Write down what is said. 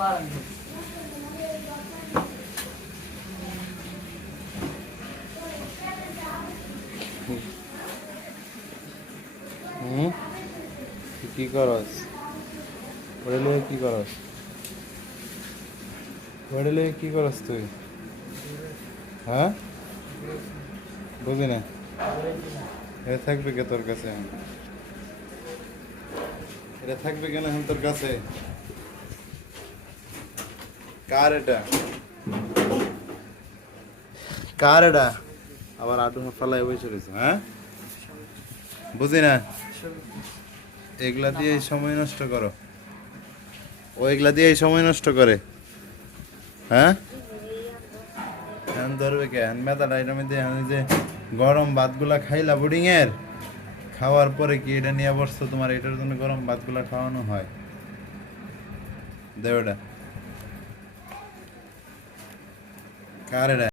কি করস? ওরে কি করস? ওরে কি করস তুই? হ্যাঁ, বুঝি না। এটা থাকবে কে তোর কাছে? এটা থাকবে কেন এখন তোর কাছে? কার এটা? কার এটা? আবার আটু ফালাই বসে রয়েছে। হ্যাঁ, বুঝি না। এগুলা দিয়ে সময় নষ্ট করো। ওইগুলা দিয়ে সময় নষ্ট করে। হ্যাঁ, এখন ধরবে কে? এখন মেতাটা এটার মধ্যে যে গরম ভাতগুলা খাইলা বোর্ডিং এর, খাওয়ার পরে কি এটা নিয়ে বসছো? তোমার এটার জন্য গরম ভাতগুলা খাওয়ানো হয়? দেও এটা। কার এটা?